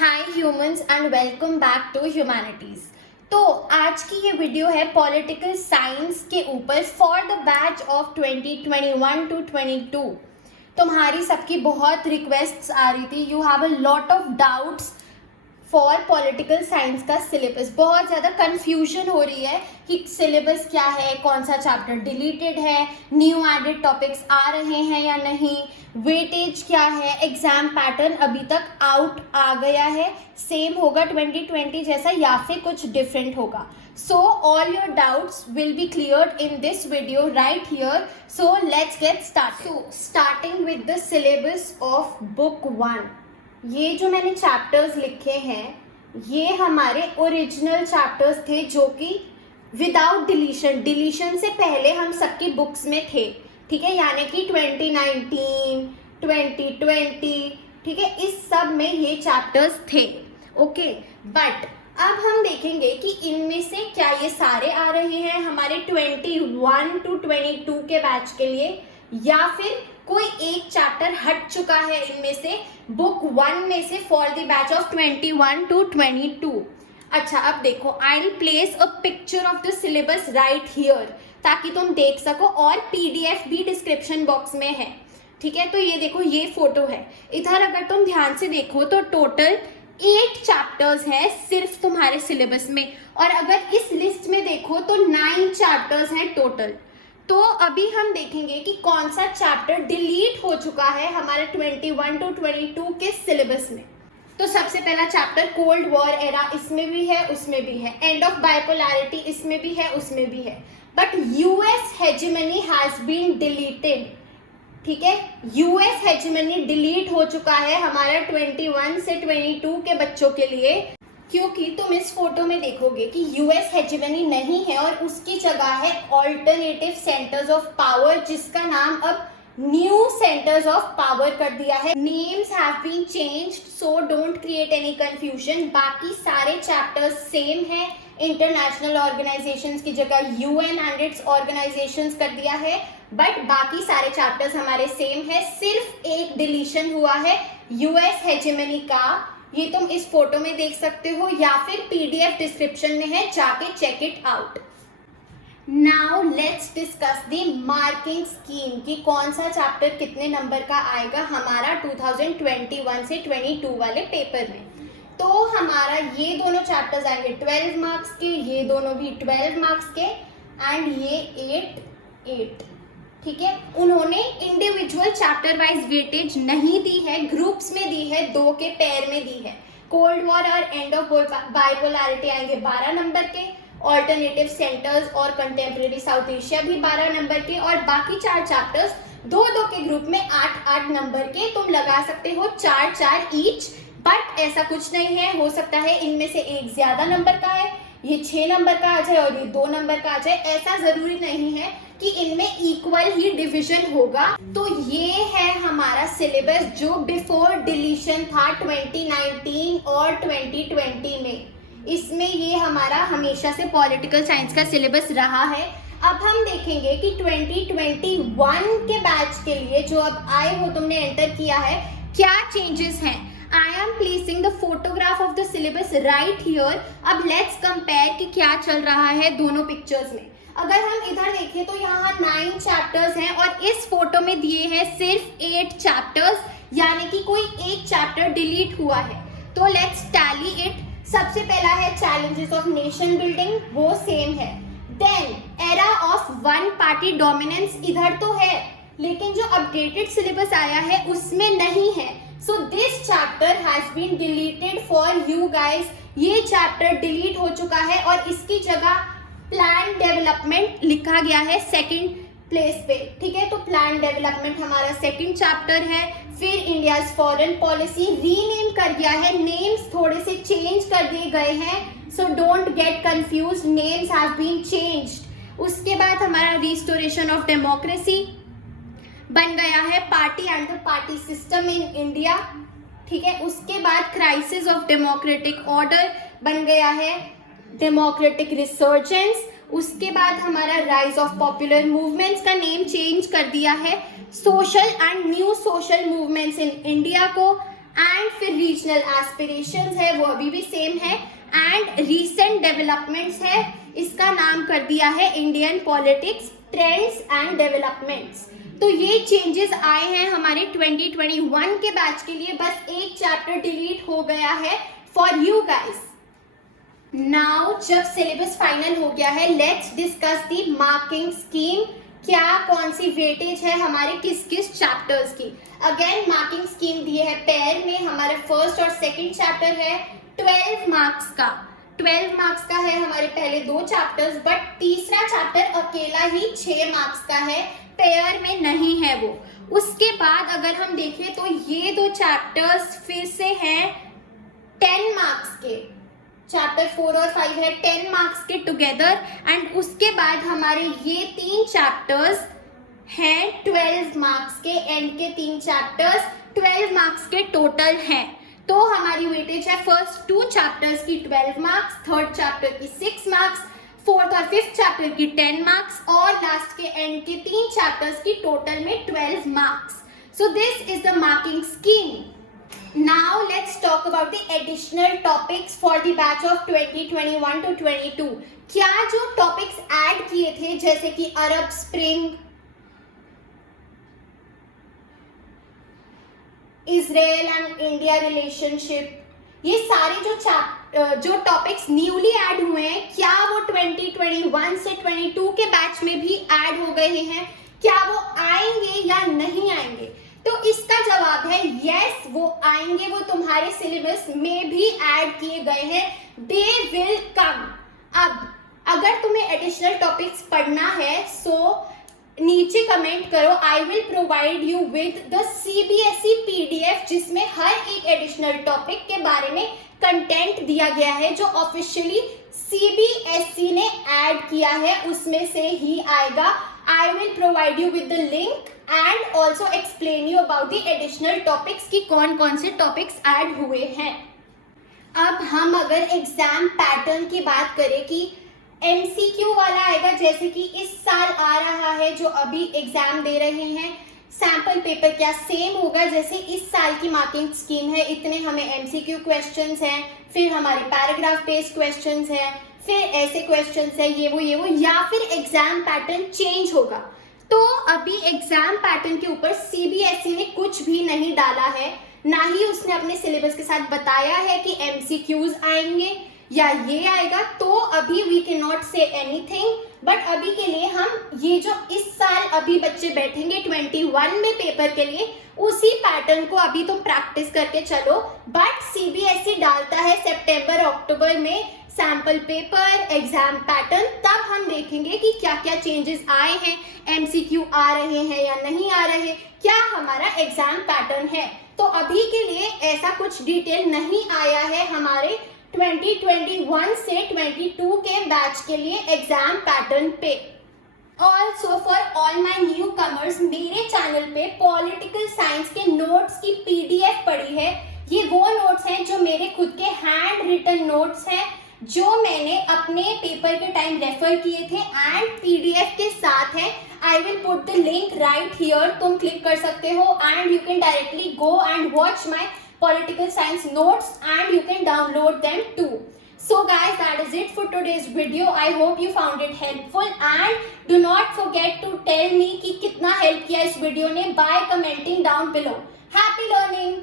Hi humans and welcome back to humanities. तो आज की ये वीडियो है पॉलिटिकल साइंस के ऊपर for the batch of 2021 to 22। तुम्हारी सबकी बहुत रिक्वेस्ट्स आ रही थी, you have a lot of doubts for political science का सिलेबस। बहुत ज़्यादा कन्फ्यूजन हो रही है कि सिलेबस क्या है, कौन सा चैप्टर डिलीटेड है, न्यू एडेड टॉपिक्स आ रहे हैं या नहीं, वेटेज क्या है, एग्जाम पैटर्न अभी तक आउट आ गया है, सेम होगा 2020 जैसा या फिर कुछ डिफरेंट होगा। So all your doubts will be cleared in this video right here. So let's get started. So starting with the syllabus of book 1। ये जो मैंने चैप्टर्स लिखे हैं ये हमारे ओरिजिनल चैप्टर्स थे जो कि विदाउट डिलीशन से पहले हम सबकी बुक्स में थे, ठीक है, यानी कि 2019, 2020, ठीक है, इस सब में ये चैप्टर्स थे। ओके, बट अब हम देखेंगे कि इनमें से क्या ये सारे आ रहे हैं हमारे 21 टू 22 के बैच के लिए, या फिर कोई एक चैप्टर हट चुका है इनमें से बुक 1 में से for the batch of 21 to 22। अच्छा, अब देखो, I will place a picture of the syllabus right here ताकि तुम देख सको, और पीडीएफ भी डिस्क्रिप्शन बॉक्स में है, ठीक है। तो ये देखो, ये फोटो है। इधर अगर तुम ध्यान से देखो तो टोटल 8 चैप्टर्स हैं सिर्फ तुम्हारे सिलेबस में, और अगर इस लिस्ट में देखो तो 9 चैप्टर्स हैं टोटल। तो अभी हम देखेंगे कि कौन सा चैप्टर डिलीट हो चुका है हमारे 21 टू 22 के सिलेबस में। तो सबसे पहला चैप्टर कोल्ड वॉर एरा, इसमें भी है उसमें भी है। एंड ऑफ बाइपोलैरिटी, इसमें भी है उसमें भी है। But US hegemony has been deleted, ठीक है, यूएस हेजेमनी डिलीट हो चुका है हमारा 21 से 22 के बच्चों के लिए, क्योंकि तुम इस फोटो में देखोगे कि यूएस हेजेमनी नहीं है और उसकी जगह है ऑल्टरनेटिव सेंटर्स ऑफ पावर, जिसका नाम अब न्यू सेंटर्स ऑफ पावर कर दिया है। Names have been changed, so don't create any confusion. बाकी सारे चैप्टर्स सेम है। इंटरनेशनल ऑर्गेनाइजेशंस की जगह यूएन एंड इट्स ऑर्गेनाइजेशंस कर दिया है, बट बाकी सारे चैप्टर्स हमारे सेम है। सिर्फ एक डिलीशन हुआ है यूएस हेजेमनी का, ये तुम इस फोटो में देख सकते हो या फिर पीडीएफ डिस्क्रिप्शन में है, जाके check it out. Now let's discuss the marking scheme कि कौन सा चैप्टर कितने नंबर का आएगा हमारा 2021 से 22 वाले पेपर में। तो हमारा ये दोनों चैप्टर्स आएंगे 12 मार्क्स के, ये दोनों भी 12 मार्क्स के, एंड ये 8, ठीक है। उन्होंने इंडिविजुअल चैप्टर वाइज वेटेज नहीं दी है, ग्रुप्स में दी है, 2 के पेयर में दी है। कोल्ड वॉर और एंड ऑफ बाइपोलैरिटी आएंगे 12 नंबर के, ऑल्टरनेटिव सेंटर्स और कंटेम्प्रेरी साउथ एशिया भी 12 नंबर के, और बाकी 4 चैप्टर्स 2-2 के ग्रुप में 8-8 नंबर के। तुम लगा सकते हो 4-4 ईच, बट ऐसा कुछ नहीं है, हो सकता है इनमें से एक ज्यादा नंबर का है, ये 6 नंबर का आ जाए और ये 2 नंबर का आ जाए। ऐसा जरूरी नहीं है कि इनमें इक्वल ही डिवीजन होगा। तो ये है हमारा सिलेबस जो बिफोर डिलीशन था 2019 और 2020 में। इसमें ये हमारा हमेशा से पॉलिटिकल साइंस का सिलेबस रहा है। अब हम देखेंगे कि 2021 के बैच के लिए जो अब आए हो, तुमने एंटर किया है, क्या चेंजेस हैं। I am placing the photograph of the syllabus right here. अब let's compare कि क्या चल रहा है दोनों पिक्चर्स में। अगर हम इधर देखें तो यहाँ 9 चैप्टर्स हैं और इस फोटो में दिए हैं सिर्फ 8 चैप्टर्स, यानी कि कोई एक चैप्टर डिलीट हुआ है। तो लेट्स टैली इट। सबसे पहला है चैलेंजेस ऑफ नेशन बिल्डिंग, वो सेम है। Then era of one party dominance इधर तो है, लेकिन जो अपडेटेड सिलेबस आया है उसमें नहीं है। So this chapter has been deleted for you guys. ये चैप्टर डिलीट हो चुका है और इसकी जगह प्लान डेवलपमेंट लिखा गया है सेकंड प्लेस पे, ठीक है। तो प्लान डेवलपमेंट हमारा सेकंड चैप्टर है। फिर इंडियाज फॉरेन पॉलिसी रीनेम कर दिया है, नेम्स थोड़े से चेंज कर दिए गए हैं, so don't get confuse, names have been changed. उसके बाद हमारा रिस्टोरेशन ऑफ डेमोक्रेसी बन गया है, party and the party system in India, ठीक है। उसके बाद क्राइसिस ऑफ डेमोक्रेटिक ऑर्डर बन गया है, डेमोक्रेटिक रिसर्जेंस। उसके बाद हमारा राइज ऑफ पॉपुलर मूवमेंट्स का नेम चेंज कर दिया है, social and new social movements in India को, एंड फिर रीजनल एस्पिरेशंस है वो अभी भी सेम है, एंड रीसेंट डेवलपमेंट्स है, इसका नाम कर दिया है Indian politics trends and developments. तो ये चेंजेस आए हैं हमारे 2021 के बैच के लिए, बस एक चैप्टर डिलीट हो गया है फॉर यू गाइस। नाउ जब सिलेबस फाइनल हो गया है, let's discuss the marking scheme, क्या कौन सी वेटेज है हमारे किस किस चैप्टर्स की। अगेन मार्किंग स्कीम दी है पेयर में, हमारा फर्स्ट और सेकंड चैप्टर है 12 मार्क्स का, 12 मार्क्स का है हमारे पहले दो चैप्टर्स, बट तीसरा चैप्टर अकेला ही 6 मार्क्स का है, पेयर में नहीं है वो। उसके बाद अगर हम देखें तो ये दो चैप्टर्स फिर से हैं 10 मार्क्स के, चैप्टर 4 और 5 है 10 मार्क्स के टुगेदर, एंड उसके बाद हमारे ये 3 चैप्टर्स हैं 12 मार्क्स के, एंड के 3 चैप्टर्स 12 मार्क्स के टोटल हैं। तो हमारी वेटेज है फर्स्ट 2 चैप्टर्स की 12 मार्क्स, थर्ड चैप्टर की 6 मार्क्स, फोर्थ और फिफ्थ चैप्टर की 10 मार्क्स, और लास्ट के एंड के 3 चैप्टर्स की टोटल में 12 marks. So this is the marking scheme. Now let's talk about the additional topics for the batch of 2021 to 22. क्या जो टॉपिक्स ऐड किए थे जैसे कि Arab spring, Israel and India relationship, ये सारे जो टॉपिक्स न्यूली ऐड हुए हैं, क्या वो 2021 से 22 के बैच में भी ऐड हो गए हैं, क्या वो आएंगे या नहीं आएंगे? तो इसका जवाब है यस, वो आएंगे, वो तुम्हारे सिलेबस में भी ऐड किए गए हैं, दे विल कम। अब अगर तुम्हें एडिशनल टॉपिक्स पढ़ना है सो नीचे कमेंट करो, I will provide you with the CBSE PDF जिसमें हर एक एडिशनल टॉपिक के बारे में कंटेंट दिया गया है जो ऑफिशियली CBSE ने ऐड किया है, उसमें से ही आएगा। I will provide you with the link and also explain you about the additional topics की कौन कौन से टॉपिक्स ऐड हुए हैं। अब हम अगर एग्जाम पैटर्न की बात करें कि MCQ वाला आएगा, जैसे कि इस साल आ रहा है जो अभी एग्जाम दे रहे हैं, सैम्पल पेपर क्या सेम होगा जैसे इस साल की मार्किंग स्कीम है, इतने हमें MCQ क्वेश्चंस हैं, फिर हमारे पैराग्राफ बेस्ड क्वेश्चंस हैं, फिर ऐसे क्वेश्चंस हैं, ये वो या फिर एग्जाम पैटर्न चेंज होगा। तो अभी एग्जाम पैटर्न के ऊपर CBSE ने कुछ भी नहीं डाला है, ना ही उसने अपने सिलेबस के साथ बताया है कि MCQs आएंगे या ये आएगा, तो अभी we can not say anything. But अभी के लिए हम ये जो इस साल अभी बच्चे बैठेंगे 21 में पेपर के लिए, उसी पैटर्न को अभी तुम प्रैक्टिस करके चलो। बट CBSE डालता है सितंबर अक्टूबर में सैम्पल पेपर, एग्जाम पैटर्न, तब हम देखेंगे कि क्या क्या चेंजेस आए हैं, MCQ आ रहे हैं या नहीं आ रहे, क्या हमारा एग्जाम पैटर्न है। तो अभी के लिए ऐसा कुछ डिटेल नहीं आया है हमारे 2021 से 22 के बैच के लिए एग्जाम पैटर्न पे। Also for all my new commerce, मेरे चैनल पे पॉलिटिकल साइंस के नोट्स की PDF पड़ी है। ये वो नोट्स हैं जो मेरे खुद के हैंड रिटन नोट्स हैं जो मैंने अपने पेपर के टाइम रेफर किए थे, एंड PDF के साथ है। I will put the link right here, तुम क्लिक कर सकते हो and you can directly go and watch my political science notes and you can download them too. So guys, that is it for today's video. I hope you found it helpful and do not forget to tell me कि कितना help किया इस video ने by commenting down below. Happy learning!